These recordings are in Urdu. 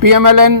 PMLN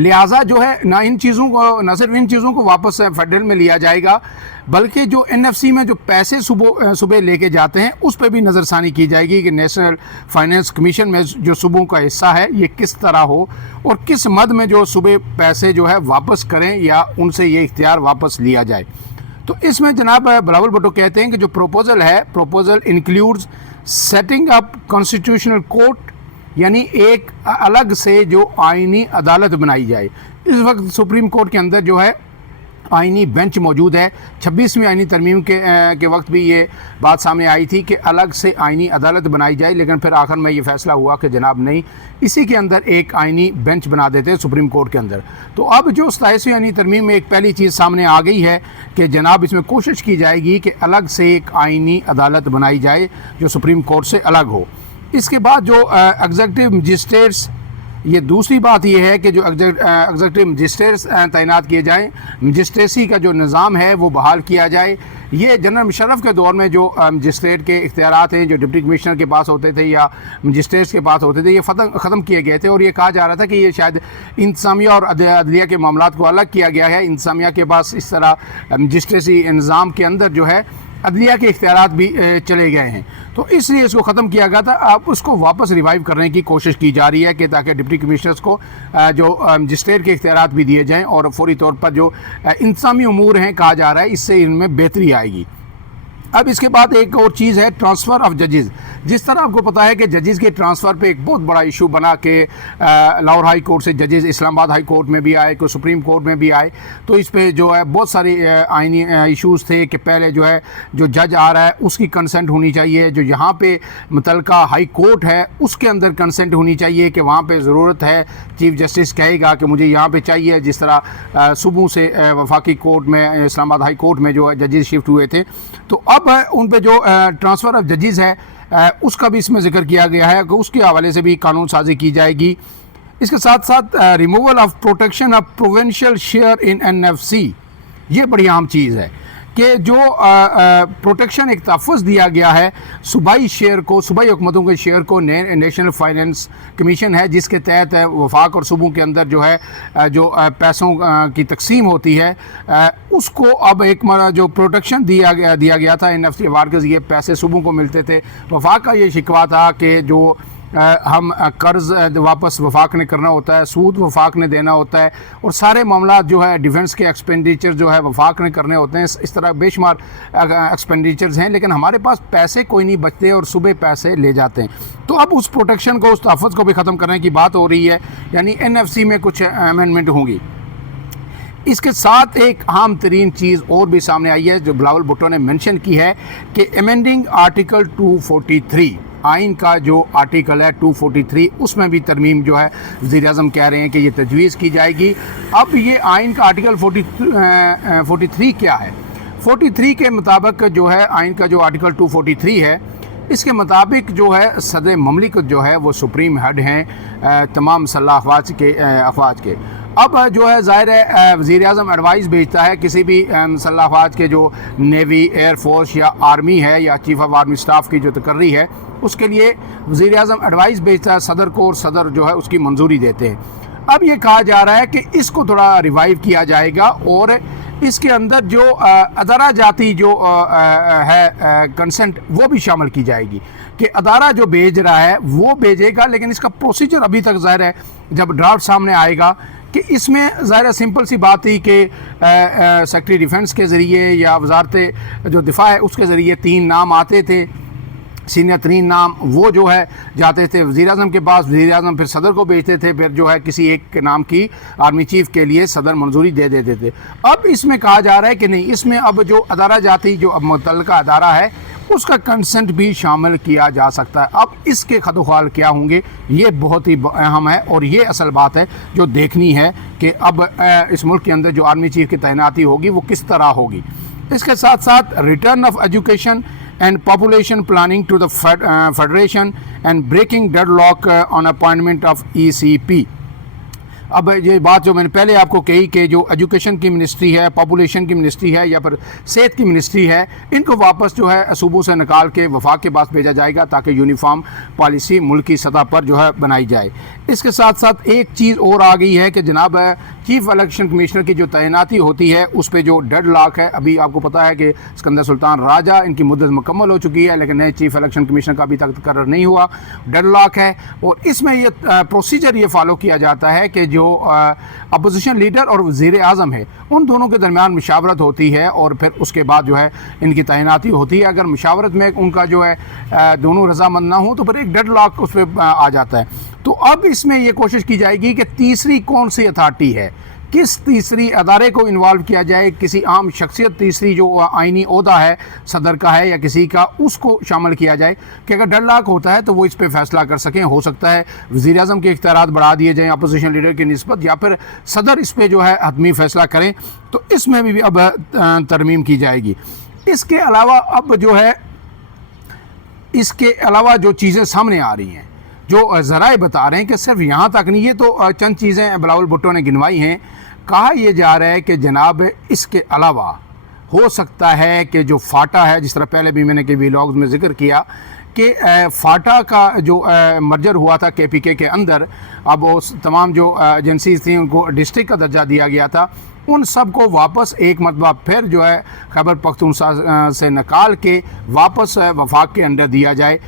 لہٰذا جو ہے نہ ان چیزوں کو، نہ صرف ان چیزوں کو واپس فیڈرل میں لیا جائے گا، بلکہ جو NFC میں جو پیسے صوبے لے کے جاتے ہیں اس پہ بھی نظر ثانی کی جائے گی کہ نیشنل فائنینس کمیشن میں جو صوبوں کا حصہ ہے یہ کس طرح ہو، اور کس مد میں جو صوبے پیسے جو ہے واپس کریں یا ان سے یہ اختیار واپس لیا جائے۔ تو اس میں جناب بلاول بھٹو کہتے ہیں کہ جو پروپوزل ہے، proposal includes setting up constitutional court, یعنی ایک الگ سے جو آئینی عدالت بنائی جائے۔ اس وقت سپریم کورٹ کے اندر جو ہے آئینی بینچ موجود ہے۔ 26ویں آئینی ترمیم کے وقت بھی یہ بات سامنے آئی تھی کہ الگ سے آئینی عدالت بنائی جائے، لیکن پھر آخر میں یہ فیصلہ ہوا کہ جناب نہیں، اسی کے اندر ایک آئینی بینچ بنا دیتے سپریم کورٹ کے اندر۔ تو اب جو 27ویں آئینی ترمیم میں ایک پہلی چیز سامنے آ گئی ہے کہ جناب اس میں کوشش کی جائے گی کہ الگ سے ایک آئینی عدالت بنائی جائے جو سپریم کورٹ سے الگ ہو۔ اس کے بعد جو ایگزیکٹو مجسٹریٹس، یہ دوسری بات یہ ہے کہ جو ایگزیکٹو مجسٹریٹس تعینات کیے جائیں، مجسٹریسی کا جو نظام ہے وہ بحال کیا جائے۔ یہ جنرل مشرف کے دور میں جو مجسٹریٹ کے اختیارات ہیں جو ڈپٹی کمشنر کے پاس ہوتے تھے یا مجسٹریٹس کے پاس ہوتے تھے، یہ ختم کیے گئے تھے، اور یہ کہا جا رہا تھا کہ یہ شاید انتظامیہ اور عدلیہ کے معاملات کو الگ کیا گیا ہے۔ انتظامیہ کے پاس اس طرح مجسٹریسی نظام کے اندر جو ہے عدلیہ کے اختیارات بھی چلے گئے ہیں، تو اس لیے اس کو ختم کیا گیا تھا۔ اب اس کو واپس ریوائیو کرنے کی کوشش کی جا رہی ہے کہ تاکہ ڈپٹی کمشنرز کو جو مجسٹریٹ کے اختیارات بھی دیے جائیں، اور فوری طور پر جو انتظامی امور ہیں کہا جا رہا ہے اس سے ان میں بہتری آئے گی۔ اب اس کے بعد ایک اور چیز ہے ٹرانسفر آف ججز۔ جس طرح آپ کو پتہ ہے کہ ججز کے ٹرانسفر پہ ایک بہت بڑا ایشو بنا کہ لاہور ہائی کورٹ سے ججز اسلام آباد ہائی کورٹ میں بھی آئے، کوئی سپریم کورٹ میں بھی آئے، تو اس پہ جو ہے بہت ساری آئینی ایشوز تھے کہ پہلے جو ہے جو جج آ رہا ہے اس کی کنسنٹ ہونی چاہیے، جو یہاں پہ متعلقہ ہائی کورٹ ہے اس کے اندر کنسنٹ ہونی چاہیے کہ وہاں پہ ضرورت ہے، چیف جسٹس کہے گا کہ مجھے یہاں پہ چاہیے، جس طرح صوبوں سے وفاقی کورٹ میں اسلام آباد ہائی کورٹ میں جو ہے ججز شفٹ ہوئے تھے۔ تو اب ان پہ جو ٹرانسفر آف ججز ہے اس کا بھی اس میں ذکر کیا گیا ہے کہ اس کے حوالے سے بھی قانون سازی کی جائے گی۔ اس کے ساتھ ساتھ removal of protection of provincial share in NFC، یہ بڑی اہم چیز ہے کہ جو پروٹیکشن ایک تحفظ دیا گیا ہے صوبائی شیئر کو، صوبائی حکومتوں کے شیئر کو، نیشنل فائنینس کمیشن ہے جس کے تحت وفاق اور صوبوں کے اندر جو ہے جو پیسوں کی تقسیم ہوتی ہے، اس کو اب ایک جو پروٹیکشن دیا گیا تھا NFC وار کے ذریعے پیسے صوبوں کو ملتے تھے۔ وفاق کا یہ شکوہ تھا کہ جو ہم قرض واپس وفاق نے کرنا ہوتا ہے، سود وفاق نے دینا ہوتا ہے، اور سارے معاملات جو ہے ڈیفنس کے ایکسپینڈیچر جو ہے وفاق نے کرنے ہوتے ہیں، اس طرح بے شمار ایکسپینڈیچرز ہیں، لیکن ہمارے پاس پیسے کوئی نہیں بچتے اور صوبے پیسے لے جاتے ہیں۔ تو اب اس پروٹیکشن کو، اس تحفظ کو بھی ختم کرنے کی بات ہو رہی ہے، یعنی NFC میں کچھ امینڈمنٹ ہوں گی۔ اس کے ساتھ ایک اہم ترین چیز اور بھی سامنے آئی ہے جو بلاول بھٹو نے منشن کی ہے کہ ایمینڈنگ آرٹیکل 243، آئین کا جو آرٹیکل ہے 243، اس میں بھی ترمیم جو ہے وزیر اعظم کہہ رہے ہیں کہ یہ تجویز کی جائے گی۔ اب یہ آئین کا آرٹیکل 43 کیا ہے؟ 43 کے مطابق جو ہے آئین کا جو آرٹیکل 243 ہے، اس کے مطابق جو ہے صدر مملکت جو ہے وہ سپریم ہیڈ ہیں تمام مسلح افواج کے۔ اب جو ہے ظاہر ہے وزیر اعظم ایڈوائز بھیجتا ہے کسی بھی مسلح افواج کے، جو نیوی، ایئر فورس یا آرمی ہے یا چیف آف آرمی اسٹاف کی جو تقرری ہے، اس کے لیے وزیر اعظم ایڈوائز بھیجتا ہے صدر کو، اور صدر جو ہے اس کی منظوری دیتے ہیں۔ اب یہ کہا جا رہا ہے کہ اس کو تھوڑا ریوائیو کیا جائے گا، اور اس کے اندر جو ادارہ جاتی جو ہے کنسنٹ وہ بھی شامل کی جائے گی کہ ادارہ جو بھیج رہا ہے وہ بھیجے گا، لیکن اس کا پروسیجر ابھی تک ظاہر ہے جب ڈرافٹ سامنے آئے گا کہ اس میں ظاہر سمپل سی بات تھی کہ سیکرٹری ڈیفنس کے ذریعے یا وزارت جو دفاع ہے اس کے ذریعے 3 نام آتے تھے، سینئر ترین نام، وہ جو ہے جاتے تھے وزیر اعظم کے پاس، وزیر اعظم پھر صدر کو بھیجتے تھے، پھر جو ہے کسی ایک نام کی آرمی چیف کے لیے صدر منظوری دے دیتے تھے۔ اب اس میں کہا جا رہا ہے کہ نہیں، اس میں اب جو ادارہ جاتی جو اب متعلقہ ادارہ ہے اس کا کنسنٹ بھی شامل کیا جا سکتا ہے۔ اب اس کے خد و خال کیا ہوں گے، یہ بہت ہی اہم ہے، اور یہ اصل بات ہے جو دیکھنی ہے کہ اب اس ملک کے اندر جو آرمی چیف کی تعیناتی ہوگی وہ کس طرح ہوگی۔ اس کے ساتھ ساتھ return of education and population planning to the federation and breaking deadlock on appointment of ECP۔ اب یہ بات جو میں نے پہلے آپ کو کہی کہ جو ایجوکیشن کی منسٹری ہے، پاپولیشن کی منسٹری ہے یا پھر صحت کی منسٹری ہے، ان کو واپس جو ہے صوبوں سے نکال کے وفاق کے پاس بھیجا جائے گا تاکہ یونیفارم پالیسی ملکی سطح پر جو ہے بنائی جائے۔ اس کے ساتھ ساتھ ایک چیز اور آ گئی ہے کہ جناب چیف الیکشن کمشنر کی جو تعیناتی ہوتی ہے اس پہ جو ڈیڈ لاک ہے، ابھی آپ کو پتا ہے کہ اسکندر سلطان راجہ ان کی مدت مکمل ہو چکی ہے لیکن نئے چیف الیکشن کمشنر کا ابھی تک تقرر نہیں ہوا، ڈیڈ لاک ہے۔ اور اس میں یہ پروسیجر یہ فالو کیا جاتا ہے کہ جو اپوزیشن لیڈر اور وزیر اعظم ہے ان دونوں کے درمیان مشاورت ہوتی ہے اور پھر اس کے بعد جو ہے ان کی تعیناتی ہوتی ہے۔ اگر مشاورت میں ان کا جو ہے دونوں رضامند نہ ہوں تو پھر ایک ڈیڈ لاک اس پہ آ جاتا ہے۔ تو اب اس میں یہ کوشش کی جائے گی کہ تیسری کون سی اتھارٹی ہے، کس تیسری ادارے کو انوالو کیا جائے، کسی عام شخصیت تیسری جو آئینی عہدہ ہے صدر کا ہے یا کسی کا، اس کو شامل کیا جائے کہ اگر ڈیڈ لاک ہوتا ہے تو وہ اس پہ فیصلہ کر سکیں۔ ہو سکتا ہے وزیر اعظم کے اختیارات بڑھا دیے جائیں اپوزیشن لیڈر کی نسبت، یا پھر صدر اس پہ جو ہے حتمی فیصلہ کریں، تو اس میں بھی اب ترمیم کی جائے گی۔ اس کے علاوہ اب جو ہے اس کے علاوہ جو چیزیں سامنے آ رہی ہیں، جو ذرائع بتا رہے ہیں کہ صرف یہاں تک نہیں، یہ تو چند چیزیں بلاول بھٹو نے گنوائی ہیں۔ کہا یہ جا رہا ہے کہ جناب اس کے علاوہ ہو سکتا ہے کہ جو فاٹا ہے، جس طرح پہلے بھی میں نے کہ ویلاگز میں ذکر کیا کہ فاٹا کا جو مرجر ہوا تھا کے پی کے اندر، اب اس تمام جو ایجنسیز تھیں ان کو ڈسٹرکٹ کا درجہ دیا گیا تھا، ان سب کو واپس ایک مرتبہ پھر جو ہے خیبر پختونخوا سے نکال کے واپس وفاق کے انڈر دیا جائے۔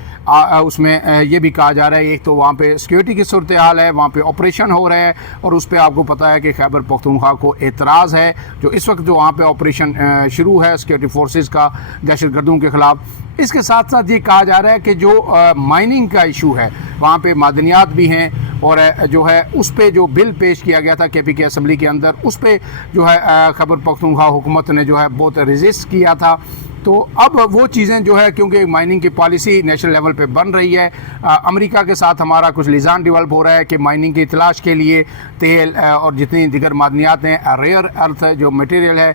اس میں یہ بھی کہا جا رہا ہے ایک تو وہاں پہ سیکیورٹی کی صورتحال ہے، وہاں پہ آپریشن ہو رہے ہیں اور اس پہ آپ کو پتہ ہے کہ خیبر پختونخوا کو اعتراض ہے، جو اس وقت جو وہاں پہ آپریشن شروع ہے سیکیورٹی فورسز کا دہشت گردوں کے خلاف۔ اس کے ساتھ ساتھ یہ کہا جا رہا ہے کہ جو مائننگ کا ایشو ہے، وہاں پہ معدنیات بھی ہیں اور جو ہے اس پہ جو بل پیش کیا گیا تھا کے پی کے اسمبلی کے اندر، اس پہ جو ہے خیبر پختونخوا حکومت نے جو ہے بہت ریزسٹ کیا تھا۔ تو اب وہ چیزیں جو ہے کیونکہ مائننگ کی پالیسی نیشنل لیول پہ بن رہی ہے، امریکہ کے ساتھ ہمارا کچھ لیزان ڈیولپ ہو رہا ہے کہ مائننگ کی تلاش کے لیے تیل اور جتنی دیگر معدنیات ہیں، ریئر ارتھ جو میٹیریل ہے،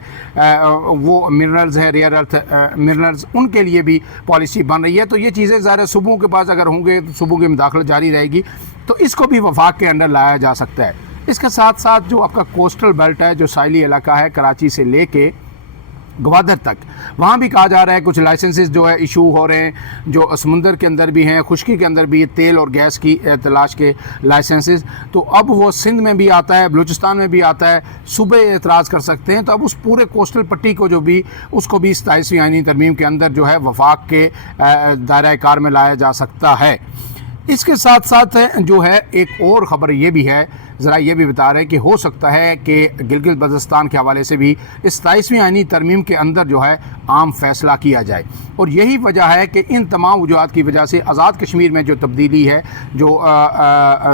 وہ منرلز ہیں، ریئر ارتھ منرلز، ان کے لیے بھی پالیسی بن رہی ہے۔ تو یہ چیزیں ظاہر صوبوں کے پاس اگر ہوں گے تو صوبوں کی مداخلت جاری رہے گی، تو اس کو بھی وفاق کے انڈر لایا جا سکتا ہے۔ اس کے ساتھ ساتھ جو آپ کا کوسٹل بیلٹ ہے، جو ساحلی علاقہ ہے کراچی سے لے کے گوادر تک، وہاں بھی کہا جا رہا ہے کچھ لائسنسز جو ہے ایشو ہو رہے ہیں، جو سمندر کے اندر بھی ہیں، خشکی کے اندر بھی تیل اور گیس کی تلاش کے لائسنسز۔ تو اب وہ سندھ میں بھی آتا ہے، بلوچستان میں بھی آتا ہے، صوبے اعتراض کر سکتے ہیں۔ تو اب اس پورے کوسٹل پٹی کو جو بھی اس کو بھی 27ویں آئینی ترمیم کے اندر جو ہے وفاق کے دائرہ کار میں لایا جا سکتا ہے۔ اس کے ساتھ ساتھ جو ہے ایک اور خبر یہ بھی ہے، ذرا یہ بھی بتا رہے ہیں کہ ہو سکتا ہے کہ گلگت بلتستان کے حوالے سے بھی اس 27ویں آئینی ترمیم کے اندر جو ہے عام فیصلہ کیا جائے، اور یہی وجہ ہے کہ ان تمام وجوہات کی وجہ سے آزاد کشمیر میں جو تبدیلی ہے، جو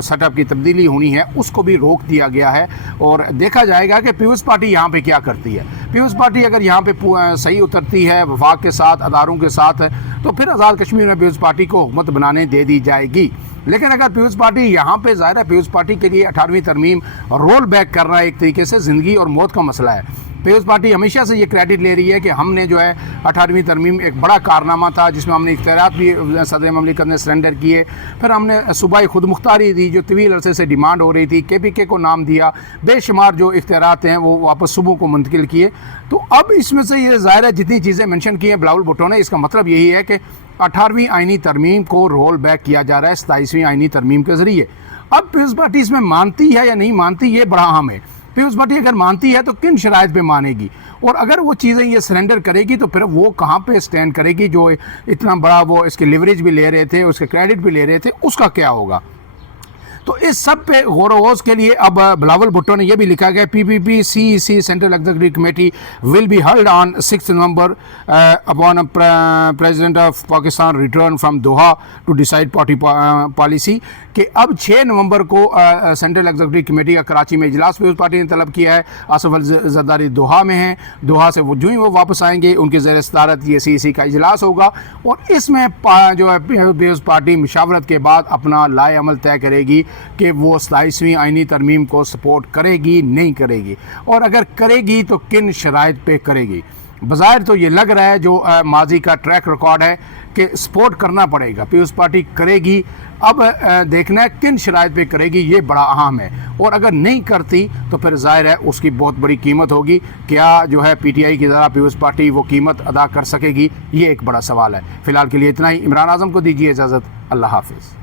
سیٹ اپ کی تبدیلی ہونی ہے، اس کو بھی روک دیا گیا ہے۔ اور دیکھا جائے گا کہ پیپلز پارٹی یہاں پہ کیا کرتی ہے۔ پیپلز پارٹی اگر یہاں پہ صحیح اترتی ہے وفاق کے ساتھ، اداروں کے ساتھ، تو پھر آزاد کشمیر میں پیپلز پارٹی کو حکومت بنانے دے دی جائے گی۔ لیکن اگر پیپلز پارٹی یہاں پہ، ظاہر ہے پیپلز پارٹی کے لیے 18ویں ترمیم رول بیک کر رہا ہے، ایک طریقے سے زندگی اور موت کا مسئلہ ہے۔ پیپلز پارٹی ہمیشہ سے یہ کریڈٹ لے رہی ہے کہ ہم نے جو ہے 18ویں ترمیم ایک بڑا کارنامہ تھا جس میں ہم نے اختیارات بھی صدر مملکت نے سرنڈر کیے، پھر ہم نے صوبائی خود مختاری دی جو طویل عرصے سے ڈیمانڈ ہو رہی تھی، کے پی کے کو نام دیا، بے شمار جو اختیارات ہیں وہ واپس صوبوں کو منتقل کیے۔ تو اب اس میں سے یہ ظاہر ہے جتنی چیزیں منشن کی ہیں بلاول بھٹو نے، اس کا مطلب یہی ہے کہ 18ویں آئینی ترمیم کو رول بیک کیا جا رہا ہے 27ویں آئینی ترمیم کے ذریعے۔ اب پیپلز پارٹی اس میں مانتی ہے یا نہیں مانتی، یہ بڑا اہم ہے۔ پیپلز پارٹی اگر مانتی ہے تو کن شرائط پہ مانے گی، اور اگر وہ چیزیں یہ سرنڈر کرے گی تو پھر وہ کہاں پہ سٹینڈ کرے گی؟ جو اتنا بڑا وہ اس کے لیوریج بھی لے رہے تھے، اس کے کریڈٹ بھی لے رہے تھے، اس کا کیا ہوگا؟ تو اس سب پہ غور و خوض کے لیے اب بلاول بھٹو نے یہ بھی لکھا گیا، P P P C C central executive committee will be held on 6 November upon president of Pakistan return from Doha to decide party policy, کہ اب 6 نومبر کو سینٹرل ایگزیکٹو کمیٹی کا کراچی میں اجلاس پیپلز پارٹی نے طلب کیا ہے۔ آصف الزرداری دوحہ میں ہیں، دوحہ سے وہ جو ہی وہ واپس آئیں گے ان کے زیر صدارت یہ سی سی کا اجلاس ہوگا، اور اس میں جو ہے پیپلز پارٹی مشاورت کے بعد اپنا لائے عمل طے کرے گی کہ وہ 27ویں آئینی ترمیم کو سپورٹ کرے گی نہیں کرے گی، اور اگر کرے گی تو کن شرائط پہ کرے گی۔ بظاہر تو یہ لگ رہا ہے جو ماضی کا ٹریک ریکارڈ ہے کہ سپورٹ کرنا پڑے گا، پیپلز پارٹی کرے گی، اب دیکھنا ہے کن شرائط پہ کرے گی، یہ بڑا اہم ہے، اور اگر نہیں کرتی تو پھر ظاہر ہے اس کی بہت بڑی قیمت ہوگی، کیا جو ہے پی ٹی آئی کی ذرا پیپلز پارٹی وہ قیمت ادا کر سکے گی، یہ ایک بڑا سوال ہے۔ فی الحال کے لیے اتنا ہی، عمران اعظم کو دیجیے اجازت، اللہ حافظ۔